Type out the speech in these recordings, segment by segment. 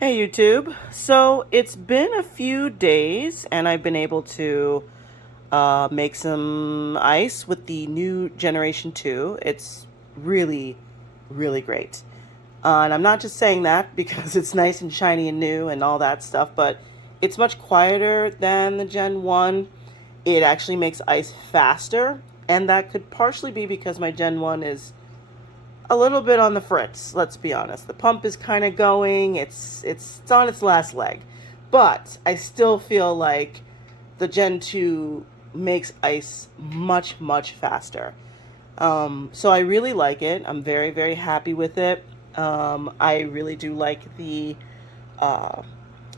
Hey YouTube. So it's been a few days and I've been able to make some ice with the new Generation 2. It's really, really great. And I'm not just saying that because it's nice and shiny and new and all that stuff, but it's much quieter than the Gen 1. It actually makes ice faster, and that could partially be because my Gen 1 is a little bit on the fritz, let's be honest. The pump is kind of going, it's on its last leg. But I still feel like the Gen 2 makes ice much, much faster. So I really like it. I'm very, very happy with it. I really do like the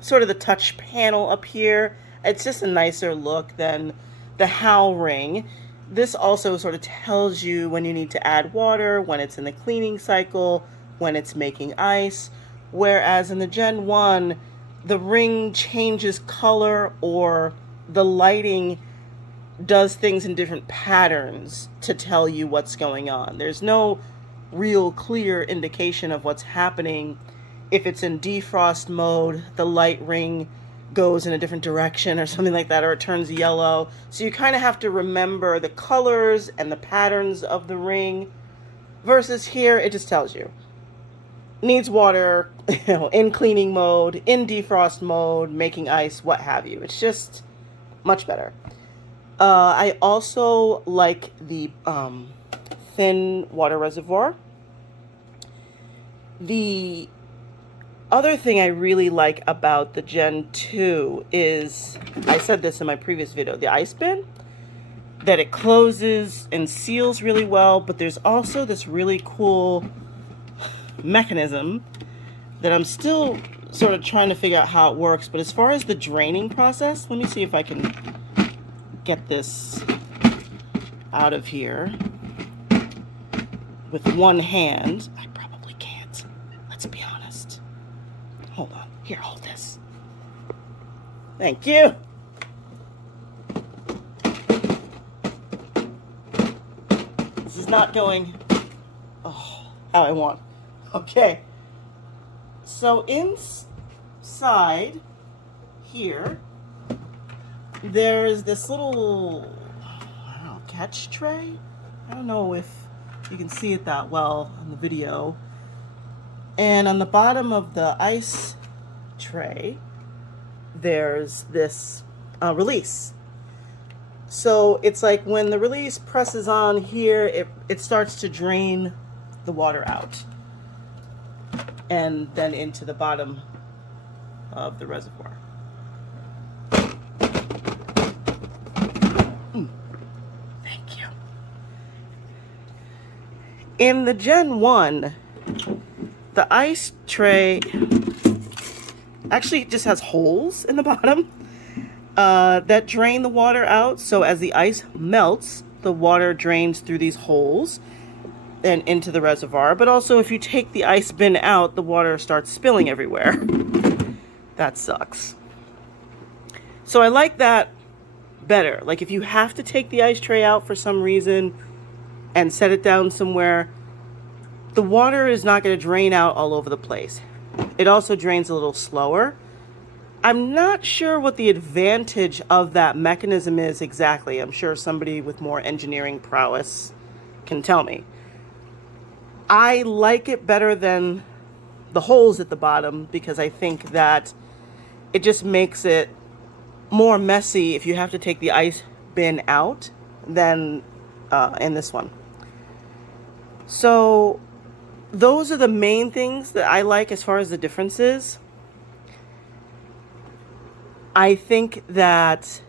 sort of the touch panel up here. It's just a nicer look than the Howl ring. This also sort of tells you when you need to add water, when it's in the cleaning cycle, when it's making ice. Whereas in the Gen 1, the ring changes color or the lighting does things in different patterns to tell you what's going on. There's no real clear indication of what's happening. If it's in defrost mode, the light ring goes in a different direction or something like that, or it turns yellow. So you kind of have to remember the colors and the patterns of the ring. Versus here, it just tells you. Needs water, in cleaning mode, in defrost mode, making ice, what have you. It's just much better. I also like the thin water reservoir. The other thing I really like about the Gen 2 is, I said this in my previous video, the ice bin, that it closes and seals really well, but there's also this really cool mechanism that I'm still sort of trying to figure out how it works. But as far as the draining process, let me see if I can get this out of here with one hand. I probably can't, let's be honest. Hold on. Here, hold this. Thank you. This is not going how I want. Okay. So inside here, there's this little, I don't know, catch tray? I don't know if you can see it that well on the video. And on the bottom of the ice tray, there's this release. So it's like when the release presses on here, it starts to drain the water out and then into the bottom of the reservoir. Thank you. In the Gen 1, the ice tray actually just has holes in the bottom that drain the water out. So as the ice melts, the water drains through these holes and into the reservoir. But also if you take the ice bin out, the water starts spilling everywhere. That sucks. So I like that better. Like if you have to take the ice tray out for some reason and set it down somewhere, the water is not going to drain out all over the place. It also drains a little slower. I'm not sure what the advantage of that mechanism is exactly. I'm sure somebody with more engineering prowess can tell me. I like it better than the holes at the bottom because I think that it just makes it more messy if you have to take the ice bin out than in this one. So those are the main things that I like as far as the differences. I think that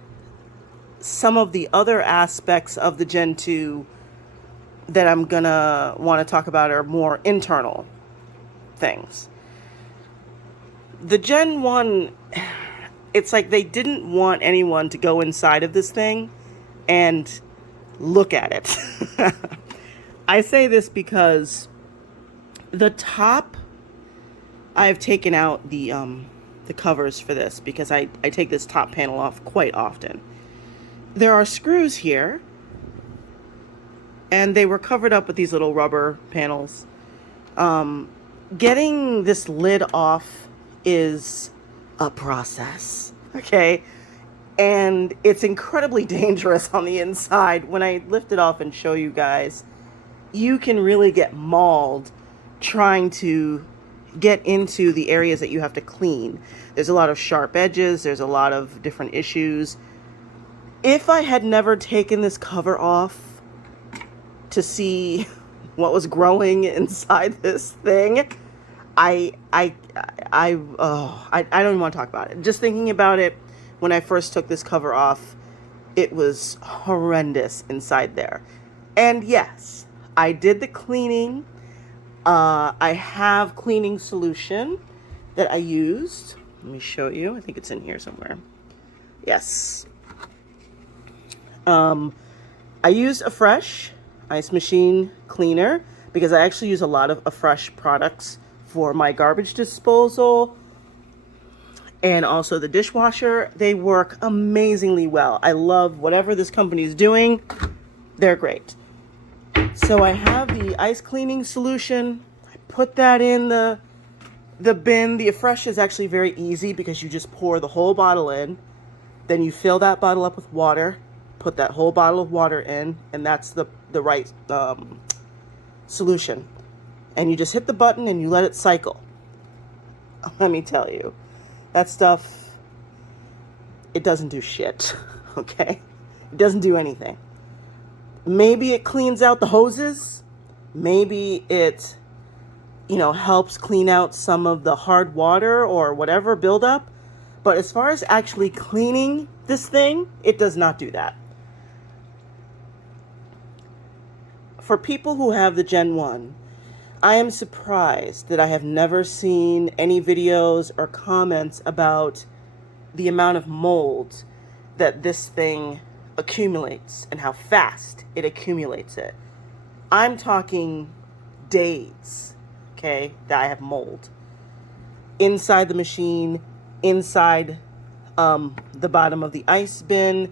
some of the other aspects of the Gen 2 that I'm gonna want to talk about are more internal things. The Gen 1, it's like they didn't want anyone to go inside of this thing and look at it. I say this because the top, I've taken out the covers for this because I take this top panel off quite often. There are screws here, and they were covered up with these little rubber panels. Getting this lid off is a process, okay? And it's incredibly dangerous on the inside. When I lift it off and show you guys, you can really get mauled trying to get into the areas that you have to clean. There's a lot of sharp edges, there's a lot of different issues. If I had never taken this cover off to see what was growing inside this thing, I don't even want to talk about it. Just thinking about it, when I first took this cover off, it was horrendous inside there. And yes, I did the cleaning. I have cleaning solution that I used. Let me show you. I think it's in here somewhere. Yes. I used a Fresh Ice Machine cleaner because I actually use a lot of Fresh products for my garbage disposal and also the dishwasher. They work amazingly well. I love whatever this company is doing. They're great. So I have the ice cleaning solution. I put that in the bin. The Fresh is actually very easy because you just pour the whole bottle in. Then you fill that bottle up with water. Put that whole bottle of water in, and that's the right solution. And you just hit the button and you let it cycle. Let me tell you, that stuff, it doesn't do shit, okay? It doesn't do anything. Maybe it cleans out the hoses. Maybe it, helps clean out some of the hard water or whatever buildup. But as far as actually cleaning this thing, it does not do that. For people who have the Gen 1, I am surprised that I have never seen any videos or comments about the amount of mold that this thing accumulates and how fast it accumulates it. I'm talking days, okay, that I have mold inside the machine, inside the bottom of the ice bin.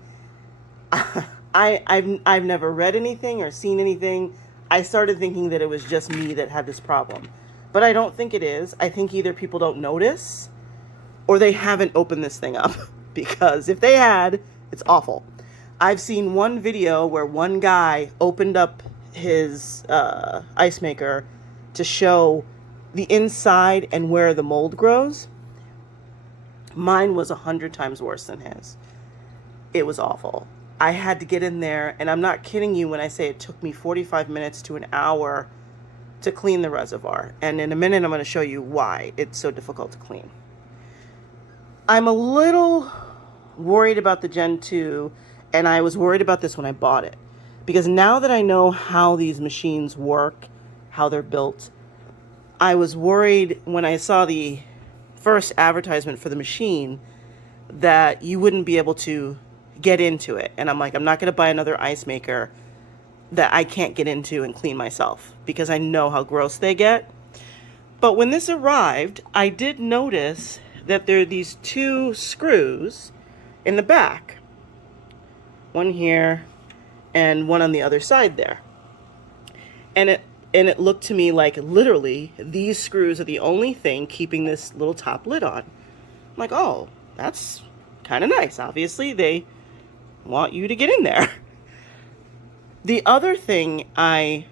I've never read anything or seen anything. I started thinking that it was just me that had this problem, but I don't think it is. I think either people don't notice or they haven't opened this thing up, because if they had, it's awful. I've seen one video where one guy opened up his ice maker to show the inside and where the mold grows. Mine was 100 times worse than his. It was awful. I had to get in there, and I'm not kidding you when I say it took me 45 minutes to an hour to clean the reservoir. And in a minute, I'm going to show you why it's so difficult to clean. I'm a little worried about the Gen 2, and I was worried about this when I bought it. Because now that I know how these machines work, how they're built, I was worried when I saw the first advertisement for the machine that you wouldn't be able to get into it. And I'm like, I'm not going to buy another ice maker that I can't get into and clean myself, because I know how gross they get. But when this arrived, I did notice that there are these two screws in the back. One here and one on the other side there. And it looked to me like literally these screws are the only thing keeping this little top lid on. I'm like, oh, that's kind of nice. Obviously, they want you to get in there. The other thing I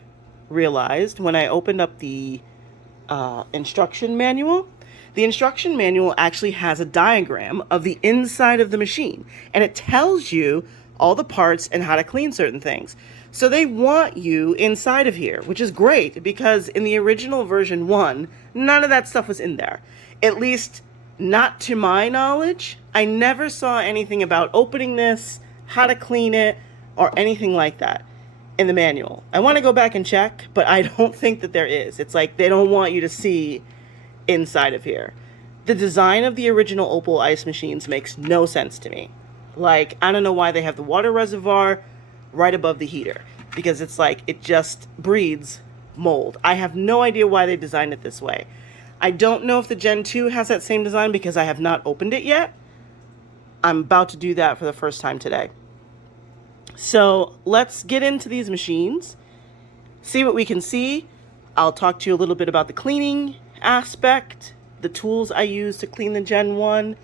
realized when I opened up the instruction manual, the instruction manual actually has a diagram of the inside of the machine, and it tells you all the parts and how to clean certain things. So they want you inside of here, which is great, because in the original version 1, none of that stuff was in there. At least not to my knowledge. I never saw anything about opening this, how to clean it, or anything like that in the manual. I want to go back and check, but I don't think that there is. It's like they don't want you to see inside of here. The design of the original Opal ice machines makes no sense to me. Like, I don't know why they have the water reservoir right above the heater, because it's like it just breeds mold. I have no idea why they designed it this way. I don't know if the Gen 2 has that same design because I have not opened it yet. I'm about to do that for the first time today. So let's get into these machines, see what we can see. I'll talk to you a little bit about the cleaning aspect, the tools I use to clean the Gen 1,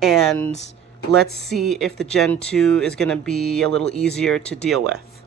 and let's see if the Gen 2 is going to be a little easier to deal with.